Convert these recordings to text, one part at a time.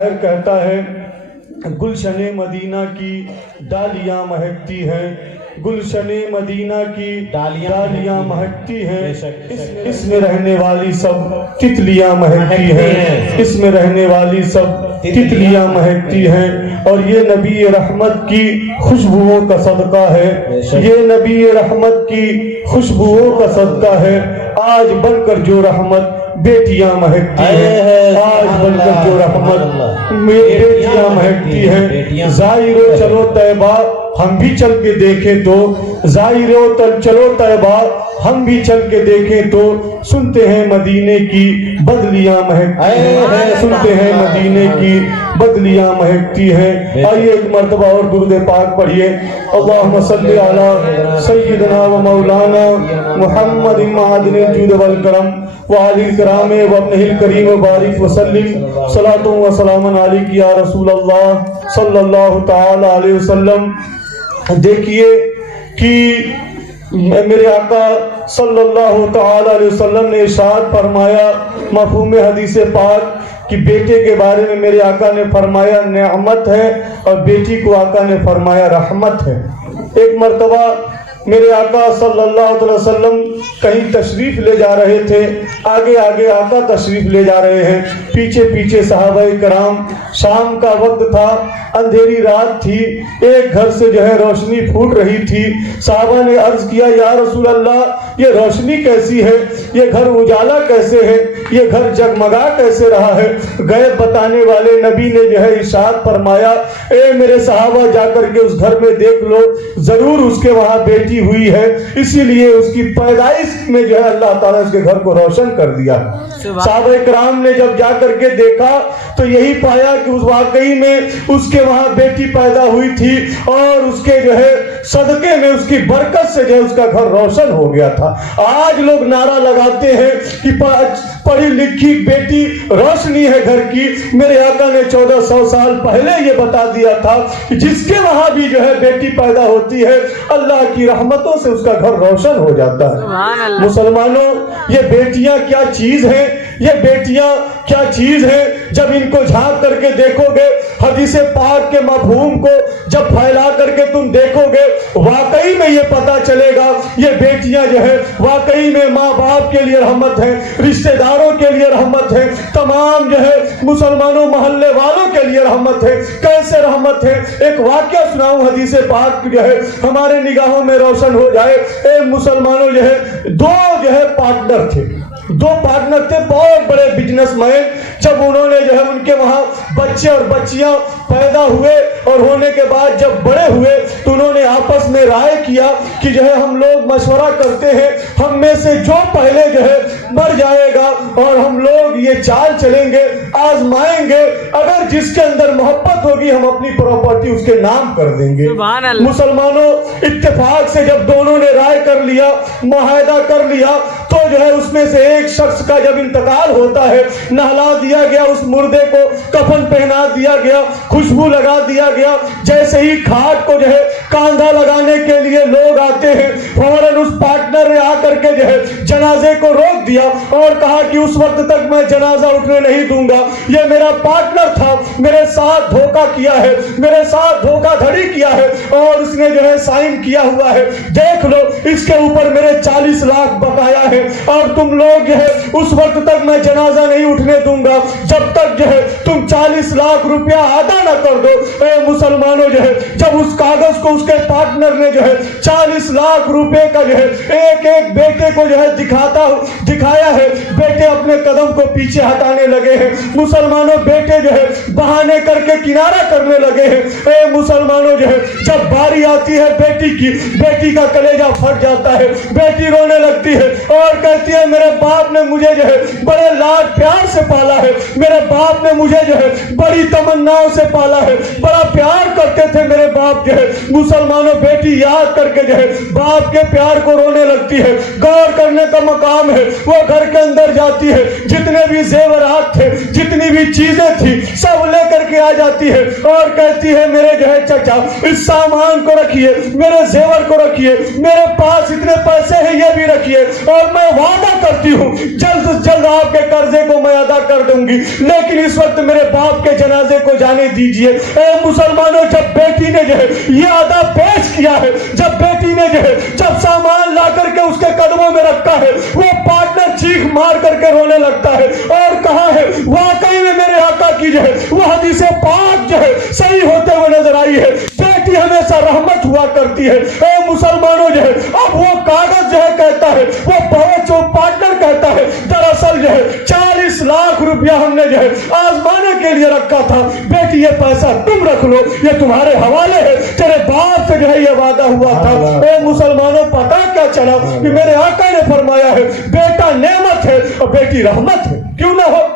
کہتا ہے گلشن مدینہ کی ڈالیاں مہکتی ہیں، گلشن مدینہ کی ڈالیاں مہکتی ہیں، اس میں رہنے والی سب تتلیاں مہکتی ہیں، اس میں رہنے والی سب تتلیاں مہکتی ہیں، اور یہ نبی رحمت کی خوشبوؤں کا صدقہ ہے، یہ نبی رحمت کی خوشبوؤں کا صدقہ ہے۔ آج بن کر جو رحمت بیٹیاں مہکتی ہیں، آج بن کر جو رحمت بیٹیاں مہکتی ہیں۔ ظاہرو چلو طیبہ ہم بھی چل کے دیکھیں تو، ظاہرو چلو طیبہ ہم بھی چل کے دیکھیں تو، سنتے ہیں مدینے کی بدلیاں مہکتی ہیں، سنتے ہیں مدینے کی بدلیاں مہکتی ہیں۔ آئیے ایک مرتبہ اور درود پاک پڑھیے۔ اللہم صلی علی سیدنا و مولانا محمد معدن الجود والکرم وعلی الکرام وابنہ الکریم وبارک وسلم، صلاۃ و سلام علیک یا رسول اللہ صلی اللہ تعالی علیہ وسلم۔ دیکھیے کہ میرے آقا صلی اللہ تعالی علیہ وسلم نے ارشاد فرمایا مفہوم حدیث پاک کہ بیٹے کے بارے میں میرے آقا نے فرمایا نعمت ہے، اور بیٹی کو آقا نے فرمایا رحمت ہے۔ ایک مرتبہ میرے آقا صلی اللہ علیہ وسلم کہیں تشریف لے جا رہے تھے، آگے آگے آقا تشریف لے جا رہے ہیں، پیچھے پیچھے صحابہ کرام۔ شام کا وقت تھا، اندھیری رات تھی، ایک گھر سے جو ہے روشنی پھوٹ رہی تھی۔ صحابہ نے عرض کیا یا رسول اللہ یہ روشنی کیسی ہے، یہ گھر اجالا کیسے ہے، یہ گھر جگمگا کیسے رہا ہے؟ غیب بتانے والے نبی نے جو ہے ارشاد فرمایا اے میرے صحابہ جا کر کے اس گھر میں دیکھ لو، ضرور اس کے وہاں بیٹی ہوئی ہے، اسی لیے اس کی پیدائش میں جو ہے اللہ تعالیٰ اس کے گھر کو روشن کر دیا۔ صحابہ کرام نے جب جا کر کے دیکھا تو یہی پایا کہ اس واقعی میں اس کے وہاں بیٹی پیدا ہوئی تھی، اور اس کے جو ہے صدقے میں اس کی برکت سے جو ہے اس کا گھر روشن ہو گیا تھا۔ آج لوگ نعرہ لگاتے ہیں کہ پڑھی لکھی بیٹی روشنی ہے گھر کی۔ میرے آقا نے 1400 سال پہلے یہ بتا دیا تھا کہ جس کے وہاں بھی جو ہے بیٹی پیدا ہوتی ہے اللہ کی رحمتوں سے اس کا گھر روشن ہو جاتا ہے۔ مسلمانوں یہ بیٹیاں کیا چیز ہیں، یہ بیٹیاں کیا چیز ہیں، جب ان کو جھانک کر کے دیکھو گے، حدیث پاک کے مفہوم کو جب پھیلا کر کے تم دیکھو گے، واقعی میں یہ پتا چلے گا یہ بیٹیاں جو ہے واقعی میں ماں باپ کے لیے رحمت ہے، رشتہ داروں کے لیے رحمت ہے، تمام جو ہے مسلمانوں محلے والوں کے لیے رحمت ہے۔ کیسے رحمت ہے؟ ایک واقعہ سناؤں حدیث پاک جو ہے ہمارے نگاہوں میں روشن ہو جائے۔ اے مسلمانوں جو ہے دو جو ہے پارٹنر تھے، دو پارٹنر تھے، بہت بڑے بزنس مین۔ جب انہوں نے جو ہے ان کے وہاں بچے اور بچیاں پیدا ہوئے اور ہونے کے بعد جب بڑے ہوئے تو انہوں نے آپس میں رائے کیا کہ جو ہے ہم لوگ مشورہ کرتے ہیں ہم میں سے جو پہلے جو ہے مر جائے گا اور ہم لوگ یہ چال چلیں گے، آزمائیں گے، اگر جس کے اندر محبت ہوگی ہم اپنی پراپرٹی اس کے نام کر دیں گے۔ مسلمانوں اتفاق سے جب دونوں نے رائے کر لیا، معاہدہ کر لیا، تو جو ہے اس میں سے ایک شخص کا جب انتقال ہوتا ہے نہلا دیا گیا، اس مردے کو کفن پہنا دیا گیا، خوشبو لگا دیا گیا۔ جیسے ہی کھاٹ کو جو ہے کاندھا لگانے کے لیے لوگ آتے ہیں، فوراً اس پارٹنر نے آ کر کے جو ہے جنازے کو روک دیا اور کہا کہ اس وقت تک میں جنازہ اٹھنے نہیں دوں گا، یہ میرا پارٹنر تھا، میرے ساتھ دھوکہ کیا ہے، میرے ساتھ دھوکہ دھڑی کیا ہے، اور اس نے جو ہے سائن کیا ہوا ہے، دیکھ لو اس کے اوپر میرے 40 لاکھ بقایا ہے، اور تم لوگ جو ہے اس وقت تک میں جنازہ نہیں اٹھنے دوں گا جب تک جو ہے تم 40 لاکھ روپیہ ادا نہ کر دو۔ اے مسلمانوں جو ہے جب اس کاغذ کو اس کے پارٹنر نے جو ہے 40 لاکھ روپے کا جو ہے ایک ایک بیٹے کو جو ہے دکھایا ہے، بیٹے اپنے قدم کو پیچھے ہٹانے لگے ہیں۔ مسلمانوں بیٹے جو ہے بہانے کر کے کنارہ کرنے لگے ہیں۔ اے مسلمانوں جو ہے جب باری آتی ہے بیٹی کی، بیٹی کا کلیجہ پھٹ جاتا ہے، بیٹی رونے لگتی ہے اور کہتی ہے میرے باپ نے مجھے جو ہے بڑے لاڈ پیار سے پالا ہے، میرے باپ نے مجھے جو ہے بڑی تمناؤں سے پالا ہے، بڑا پیار کرتے تھے میرے باپ جو ہے۔ مسلمانوں بیٹی یاد کر کے جو ہے باپ کے پیار کو رونے لگتی ہے۔ غور کرنے کا مقام ہے، وہ گھر کے اندر جاتی ہے، جتنے بھی زیورات تھے، جتنی بھی چیزیں تھی سب لے کر کے آگے آ جاتی ہے اور کہتی ہے میرے جو ہے چچا اس سامان کو رکھیے, میرے زیور کو رکھیے, میرے پاس اتنے پیسے ہیں یہ بھی رکھیے, اور میں وعدہ کرتی ہوں جلد سے جلد آپ کے قرضے کو میں ادا کر دوں گی, لیکن اس وقت میرے باپ کے جنازے کو جانے دیجئے. اے مسلمانوں, جب بیٹی نے جو ہے یہ ادا پیش کیا ہے, جب بیٹی نے جو ہے جب سامان لا کر کے اس کے قدموں میں رکھا ہے, وہ پارٹنر چیخ مار کر کے رونے لگتا ہے اور کہا ہے واقعی میں میرے آقا کی جو ہے وہ حدیث پاک جو ہے صحیح ہوتے ہوئے نظر آئی ہے, بیٹی ہمیشہ رحمت ہوا کرتی ہے. اے مسلمانوں جو ہے اب وہ کاغذ جو ہے کہتا ہے, وہ پارٹنر کہتا ہے دراصل جو ہے 40 لاکھ روپیہ ہم نے جو ہے آزمانے کے لیے رکھا تھا, بیٹی یہ پیسہ تم رکھ لو, یہ تمہارے حوالے ہے, تیرے باپ سے جو ہے یہ وعدہ ہوا تھا. اے مسلمانوں, پتہ کیا چلا کہ میرے آقا نے فرمایا ہے بیٹا نعمت ہے اور بیٹی رحمت ہے. کیوں نہ ہو,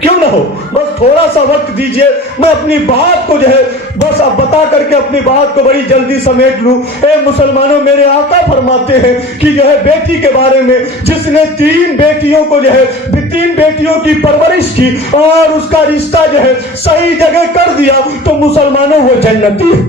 کیوں نہ ہو. بس تھوڑا سا وقت دیجئے, میں اپنی بات کو جو ہے بس اب بتا کر کے اپنی بات کو بڑی جلدی سمیٹ لوں. اے مسلمانوں, میرے آقا فرماتے ہیں کہ جو ہے بیٹی کے بارے میں جس نے 3 بیٹیوں کو جو ہے 3 بیٹیوں کی پرورش کی اور اس کا رشتہ جو ہے صحیح جگہ کر دیا تو مسلمانوں وہ جنتی ہے.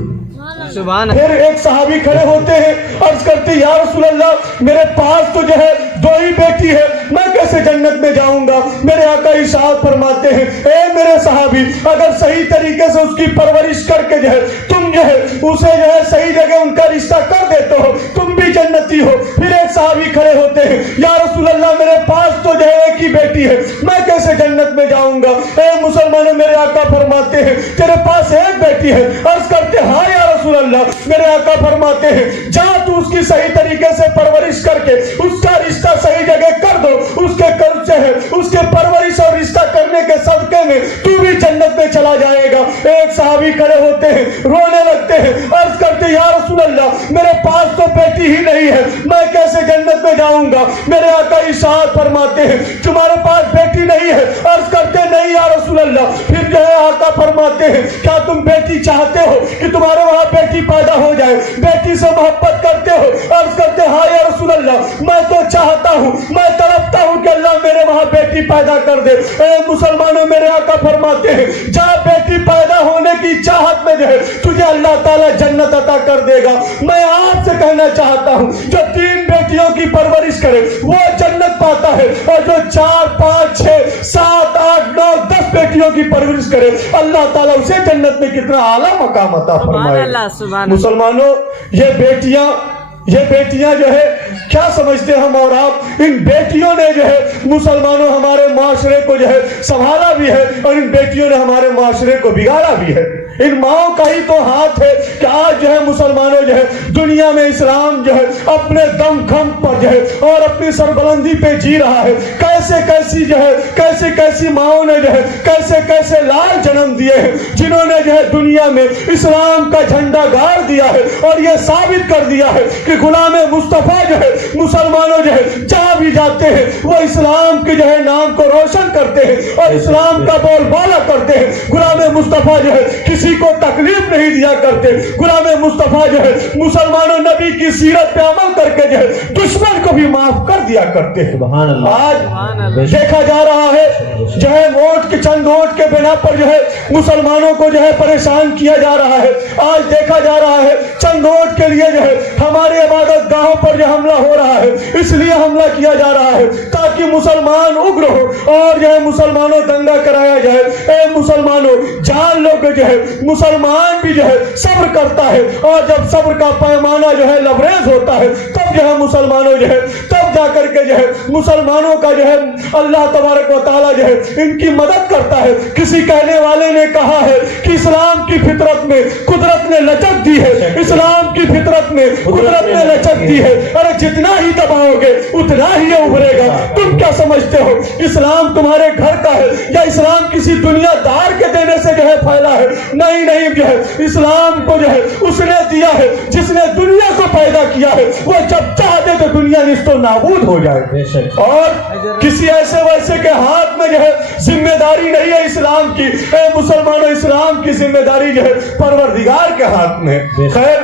پھر ایک صحابی کھڑے ہوتے ہیں, عرض کرتے یا رسول اللہ میرے پاس تو جو ہے 2 ہی بیٹی ہے, میں کیسے جنت میں جاؤں گا؟ میرے آقا ارشاد فرماتے ہیں اے میرے صحابی, اگر صحیح طریقے سے اس کی پرورش کر کے جو ہے تم جو ہے اسے جو ہے صحیح جگہ ان کا رشتہ کر دیتے ہو تم بھی جنتی ہو. پھر ایک صحابی کھڑے ہوتے ہیں یا رسول اللہ میرے پاس تو جو ہے ایک ہی بیٹی ہے, میں کیسے جنت میں جاؤں گا؟ اے مسلمانوں, میرے آقا فرماتے ہیں تیرے پاس ایک بیٹی ہے. عرض کرتے ہاں یا رسول اللہ. میرے آقا فرماتے ہیں جا تو اس کی صحیح طریقے سے پرورش کر کے اس کا رشتہ صحیح جگہ کر دو, اس کے قرض ہے اس کے پرورش اور رشتہ کرنے کے صدقے میں تو بھی جنت میں چلا جائے گا. ایک صحابی کھڑے ہوتے ہیں, رونے لگتے ہیں, عرض کرتے یا رسول اللہ میرے پاس تو بیٹی ہی نہیں ہے, میں کیسے جنت میں جاؤں گا؟ میرے آقا ارشاد فرماتے ہیں تمہارے پاس بیٹی نہیں ہے؟ عرض کرتے نہیں یا رسول اللہ. پھر جو ہے آقا فرماتے ہیں کیا تم بیٹی چاہتے ہو کہ تمہارے وہاں بیٹی پیدا ہو جائے, بیٹی سے محبت کرتے ہو؟ عرض کرتے ہاں یا رسول اللہ, میں تو چاہتا ہوں, میں تڑپتا ہوں کہ اللہ میرے وہاں بیٹی پیدا کر دے. اے مسلمانوں, میرے آقا فرماتے ہیں جا بیٹی پیدا ہونے کی چاہت میں جو ہے تجھے اللہ تعالیٰ جنت عطا کر دے گا. میں آپ سے کہنا چاہتا ہوں جو 3 بیٹیوں کی پرورش کرے وہ جنت پاتا ہے, اور جو 4 5 6 7 8 9 10 بیٹیوں کی پرورش کرے اللہ تعالیٰ اسے جنت میں کتنا اعلیٰ مقام عطا فرمائے. مسلمانوں, یہ بیٹیاں جو ہے کیا سمجھتے ہیں ہم اور آپ, ان بیٹیوں نے جو ہے مسلمانوں ہمارے معاشرے کو جو ہے سنبھالا بھی ہے اور ان بیٹیوں نے ہمارے معاشرے کو بگاڑا بھی ہے. ان ماؤں کا ہی تو ہاتھ ہے کہ آج جو ہے مسلمانوں جو ہے دنیا میں اسلام جو ہے اپنے دم خم پر جو ہے اور اپنی سربلندی پہ جی رہا ہے. کیسے کیسی ماؤں نے جو ہے کیسے لال جنم دیے ہیں جنہوں نے جو ہے دنیا میں اسلام کا جھنڈا گاڑ دیا ہے اور یہ ثابت کر دیا ہے کہ غلام مصطفیٰ جو ہے مسلمانوں جو ہے جہاں بھی جاتے ہیں وہ اسلام کے جو ہے نام کو روشن کرتے ہیں اور اسلام کا بول بالا کرتے ہیں. غلام مصطفیٰ جو ہے کسی کو تکلیف نہیں دیا کرتے. غلام مصطفیٰ جو ہے مسلمانوں نبی کی سیرت پہ عمل کر کے جو ہے دشمن کو بھی معاف کر دیا کرتے ہیں. آج دیکھا جا رہا ہے جو ہے چند ووٹ کے بنا پر جو ہے مسلمانوں کو جو ہے پریشان کیا جا رہا ہے. آج دیکھا جا رہا ہے چند ووٹ کے لیے جو ہے ہمارے عبادت گاہوں پر جو حملہ ہو رہا ہے, اس لیے حملہ کیا جا رہا ہے تاکہ مسلمان اگر ہو اور جو ہے مسلمانوں دنگا کرایا جائے. اے مسلمانوں, جان لو کہ جو ہے مسلمان بھی جو ہے صبر کرتا ہے اور جب صبر کا پیمانہ جو ہے لبریز ہوتا ہے تب جو ہے مسلمانوں جو ہے تب جا کر کے جو ہے مسلمانوں کا جو ہے اللہ تبارک و تعالیٰ جو ہے ان کی مدد کرتا ہے. کسی کہنے والے نے کہا ہے کہ اسلام کی فطرت میں قدرت نے لچک دی ہے, اسلام کی فطرت میں قدرت نے لچک دی ہے, ارے جتنا ہی دباؤ گے اتنا ہی یہ ابھرے گا. تم کیا سمجھتے ہو اسلام تمہارے گھر کا ہے یا اسلام کسی دنیا دار کے دینے سے جو ہے پھیلا ہے؟ نہیں, جو ہے اسلام کو جو ہے اس نے دیا ہے جس نے دنیا کو پیدا کیا ہے, وہ جب چاہتے تو دنیا نیست و نابود ہو جائے. اور کسی ایسے ویسے کے ہاتھ میں جو ہے ذمہ داری نہیں ہے اسلام کی. اے مسلمانوں, اسلام کی ذمہ داری جو ہے پروردگار کے ہاتھ میں. خیر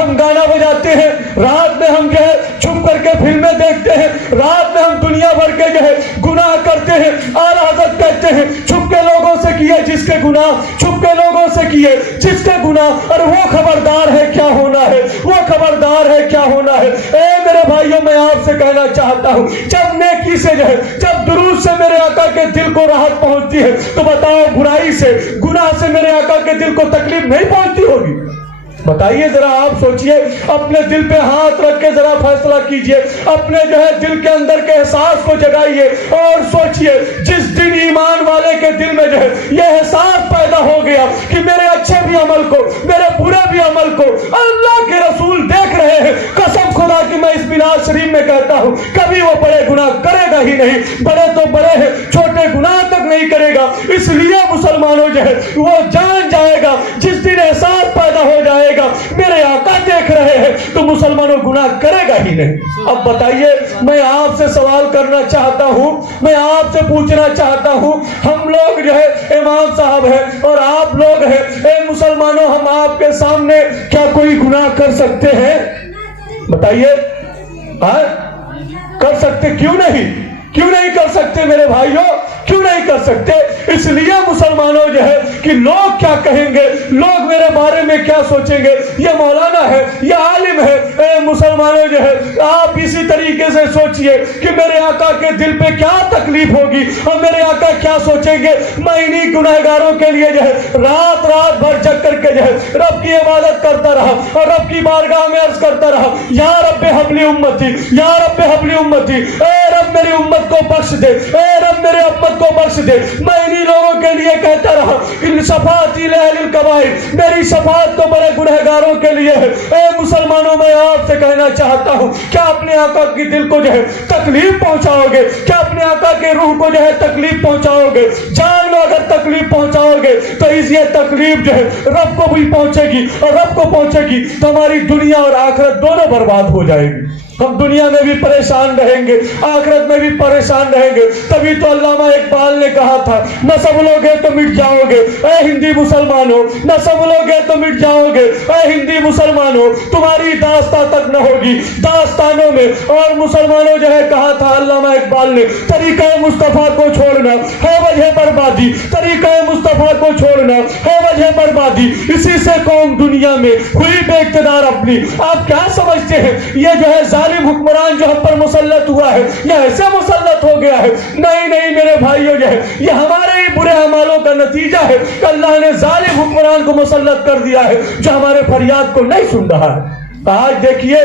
ہم گانا بجاتے ہیں، رات میں ہم جو ہے چھپ کر کے فلمیں دیکھتے ہیں، رات میں ہم دنیا بھر کے جو ہے گناہ کرتے ہیں، اعلیٰ حضرت کہتے ہیں چھپ کے لوگوں سے کیے جس کے گناہ، چھپ کے لوگوں سے کیے جس کے گناہ، اور وہ خبردار ہے کیا ہونا ہے، وہ خبردار ہے کیا ہونا ہے۔ اے میرے بھائیوں، میں آپ سے کہنا چاہتا ہوں، جب نیکی سے جو ہے، جب درود سے میرے آقا کے دل کو راحت پہنچتی ہے، تو بتاؤ برائی سے، گناہ سے میرے آقا کے دل کو تکلیف نہیں پہنچتی ہوگی؟ بتائیے ذرا، آپ سوچئے، اپنے دل پہ ہاتھ رکھ کے ذرا فیصلہ کیجئے، اپنے جو ہے دل کے اندر کے احساس کو جگائیے اور سوچئے، جس دن ایمان والے کے دل میں جو ہے یہ احساس پیدا ہو گیا کہ میرے اچھے بھی عمل کو، میرے برے بھی عمل کو اللہ کے رسول دیکھ رہے ہیں، قسم خدا کی میں اس میلاد شریف میں کہتا ہوں کبھی وہ بڑے گناہ کرے گا ہی نہیں۔ بڑے تو بڑے ہیں، چھوٹے گناہ تک نہیں کرے گا۔ اس لیے مسلمانوں جو ہے وہ جان جائے گا، جس دن احساس پیدا ہو جائے گا میرے آقا دیکھ رہے ہیں، تو مسلمانوں گناہ کرے گا ہی نہیں۔ اب بتائیے، میں آپ سے سوال کرنا چاہتا ہوں، میں آپ سے پوچھنا چاہتا ہوں، ہم لوگ جو ہے امام صاحب ہیں اور آپ لوگ ہیں، اے مسلمانوں، ہم آپ کے سامنے کیا کوئی گناہ کر سکتے ہیں؟ بتائیے، کر سکتے؟ کیوں نہیں کر سکتے میرے بھائیوں؟ کیوں نہیں کر سکتے؟ اس لیے مسلمانوں جو ہے کہ لوگ کیا کہیں گے، لوگ میرے بارے میں کیا سوچیں گے، یہ مولانا ہے، یہ عالم ہے۔ اے مسلمانوں جو ہے آپ اسی طریقے سے سوچئے کہ میرے آقا کے دل پہ کیا تکلیف ہوگی اور میرے آقا کیا سوچیں گے۔ میں انہی گناہگاروں کے لیے جو ہے رات بھر جگ کر کے جو ہے رب کی عبادت کرتا رہا اور رب کی بارگاہ میں عرض کرتا رہا، یا رب حبلی امتی، یا رب حبلی امتی، اے رب میری امت کو بخش دے، اے رب میرے امت کو بخش دے۔ میں انہی لوگوں کے لیے کہتا رہا، شفاعتی لأہل الکبائر، میری شفاعت تو بڑے گنہگاروں کے لیے ہے۔ اے مسلمانوں، میں آپ سے کہنا چاہتا ہوں، کیا اپنے آقا کی دل کو جو ہے تکلیف پہنچاؤ گے؟ کیا اپنے آقا کے روح کو جو ہے تکلیف پہنچاؤ گے؟ جان لو، اگر تکلیف پہنچاؤ گے تو اس یہ تکلیف جو ہے رب کو بھی پہنچے گی، اور رب کو پہنچے گی تو ہماری دنیا اور آخرت دونوں برباد ہو جائے گی۔ ہم دنیا میں بھی پریشان رہیں گے، آخرت میں بھی پریشان رہیں گے۔ تبھی تو علامہ اقبال نے کہا تھا، نہ سنبھلو گے تو مٹ جاؤ گے اے ہندی مسلمانوں، نہ سنبھلو گے تو مٹ جاؤ گے اے ہندی مسلمانوں، تمہاری داستان تک نہ ہوگی داستانوں میں۔ اور مسلمانوں جو ہے کہا تھا علامہ اقبال نے، طریقہ مصطفیٰ کو چھوڑنا ہے وجہ بربادی، طریقہ مصطفیٰ کو چھوڑنا ہے وجہ بربادی، اسی سے قوم دنیا میں ہوئی بے اقتدار اپنی۔ آپ کیا سمجھتے ہیں یہ جو ہے ظالم حکمران جو ہم پر مسلط ہوا ہے، یہ ایسے مسلط ہو گیا ہے؟ نہیں میرے بھائیوں، جو ہے یہ ہمارے ہی برے اعمالوں کا نتیجہ ہے کہ اللہ نے ظالم حکمران کو مسلط کر دیا ہے جو ہمارے فریاد کو نہیں سن رہا ہے۔ آج دیکھیے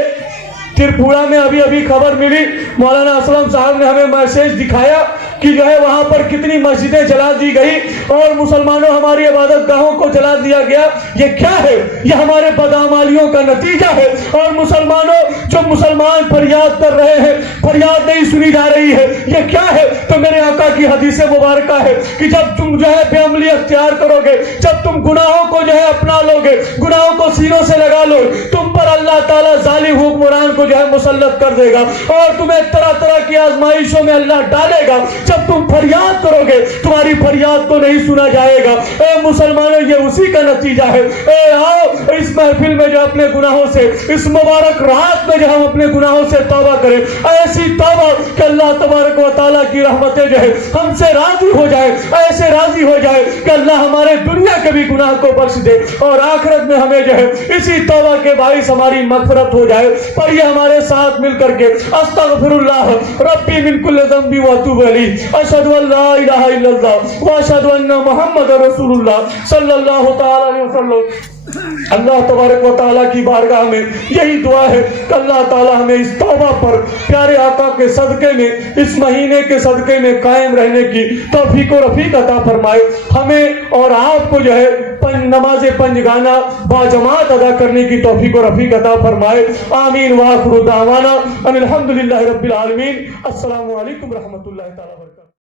ترپورہ میں ابھی خبر ملی، مولانا اسلم صاحب نے ہمیں میسج دکھایا کہ جو ہے وہاں پر کتنی مسجدیں جلا دی گئی اور مسلمانوں ہماری عبادت گاہوں کو جلا دیا گیا۔ یہ کیا ہے؟ یہ ہمارے بدعمالیوں کا نتیجہ ہے۔ اور مسلمانوں، جو مسلمان فریاد کر رہے ہیں، فریاد نہیں سنی جا رہی ہے، یہ کیا ہے؟ تو میرے آقا کی حدیث مبارکہ ہے کہ جب تم جو ہے بے عملی اختیار کرو گے، جب تم گناہوں کو جو ہے اپنا لو گے، گناہوں کو سینوں سے لگا لو، تم پر اللہ تعالیٰ ظالم حکمران کو جو ہے مسلط کر دے گا اور تمہیں طرح طرح کی آزمائشوں میں اللہ ڈالے گا۔ جب تم فریاد کرو گے، تمہاری فریاد کو نہیں سنا جائے گا۔ اے مسلمانوں، یہ اسی کا نتیجہ ہے۔ اے آؤ اس محفل میں جو اپنے گناہوں سے، اس مبارک رات میں جو ہم اپنے گناہوں سے توبہ کریں، ایسی توبہ کہ اللہ تبارک و تعالیٰ کی رحمتیں جو ہے ہم سے راضی ہو جائے، ایسے راضی ہو جائے کہ اللہ ہمارے دنیا کے بھی گناہ کو بخش دے اور آخرت میں ہمیں جو ہے اسی توبہ کے باعث ہماری مغفرت ہو جائے۔ پر یہ ہمارے ساتھ مل کر کے استغفر اللہ ربی من کل ذنب واتوب الیہ، اشہد ان لا الہ الا اللہ واشہد ان محمد رسول اللہ صلی اللہ تعالی علیہ وسلم۔ اللہ تبارک و تعالیٰ کی بارگاہ میں یہی دعا ہے کہ اللہ تعالیٰ ہمیں اس توبہ پر پیارے آقا کے صدقے میں، اس مہینے کے صدقے میں قائم رہنے کی توفیق و رفیق عطا فرمائے۔ ہمیں اور آپ کو جو ہے نماز پنجگانہ باجماعت ادا کرنے کی توفیق و رفیق عطا فرمائے۔ آمین وآخر دعوانا ان الحمدللہ رب العالمین۔ السلام علیکم ورحمۃ اللہ تعالیٰ وبرکاتہ۔